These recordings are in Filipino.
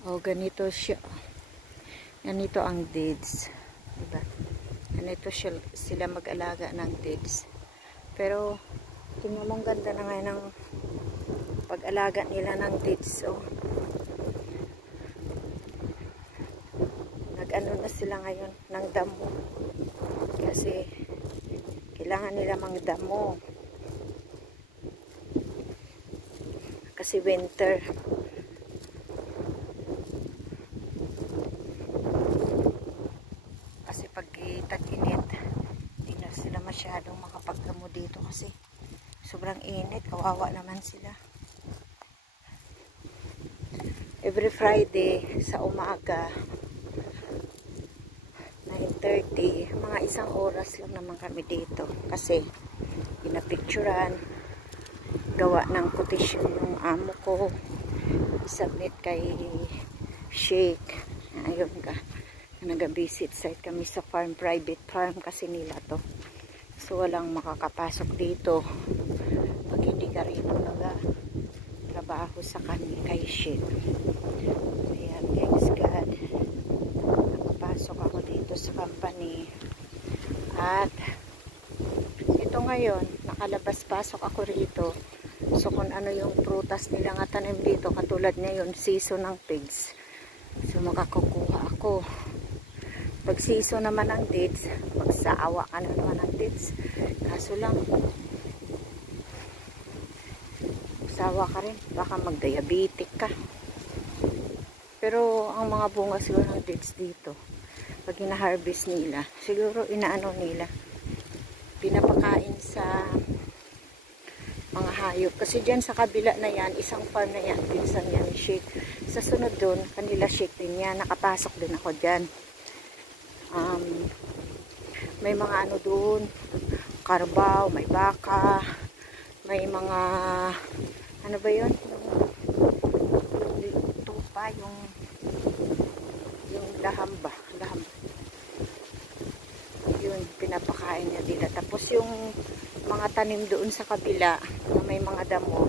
O, ganito siya. Ganito ang dates. Diba? Ganito sila mag-alaga ng dates. Pero, tingnan mo, ganda na ngayon ng pag-alaga nila ng dates. So, nag-ano na sila ngayon ng damo. Kasi, kailangan nila mang-damo. Kasi winter. Kasi pag tag-init, hindi na sila masyadong makapagdamo dito kasi sobrang init. Kawawa naman sila. Every Friday sa umaga, 9:30, mga 1 oras lang naman kami dito. Kasi, pinapicturan, gawa ng quotation yung amo ko, submit kay Sheikh. Ayun ka, nag-visit site kami sa farm, private farm kasi nila to. So, walang makakapasok dito pag hindi ka rin trabaho sa kanya kay Sheikh. Ayan, thanks God. Nakapasok ako dito sa company. At ito ngayon, nakalabas-pasok ako rito. So, kung ano yung prutas nila nga tanim dito, katulad ngayon, season ng pigs. So, makakukuha ako. Pag season naman ng dates, magsaawa ka na naman ng dates. Kaso lang, magsawa ka rin, baka mag-diabetic ka. Pero, ang mga bunga siguro ng dates dito, pag ina-harvest nila, siguro inaano nila, pinapakain sa mga hayop. Kasi dyan sa kabila na yan, isang farm na yan, pinsan yan ni Sheikh. Sa sunod doon, kanila Sheikh din yan. Nakapasok din ako dyan. May mga ano doon, karbaw, may baka, may mga, ano ba yun? Yung tupa, yung laham ba? Laham. Yun, pinapakain niya nila. Tapos yung mga tanim doon sa kabila na may mga damo,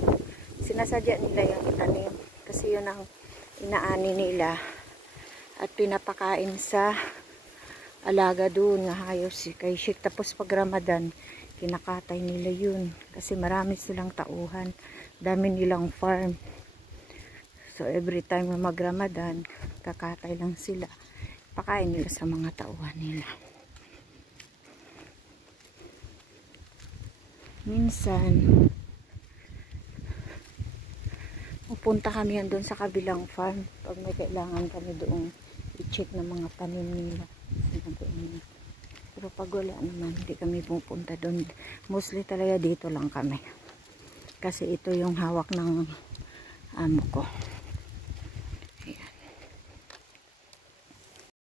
sinasadya nila yung itanim kasi yun ang inaani nila at pinapakain sa alaga doon nga hayop si kay Sheikh. Tapos pag Ramadan, kinakatay nila yun kasi marami silang tauhan, dami nilang farm. So every time na mag Ramadan, kakatay lang sila, pakain nila sa mga tauhan nila. Minsan pupunta kami doon sa kabilang farm pag may kailangan kami doon i-check ng mga tanim nila. Pero pag wala naman, hindi kami pupunta doon. Mostly talaga dito lang kami kasi ito yung hawak ng amo ko.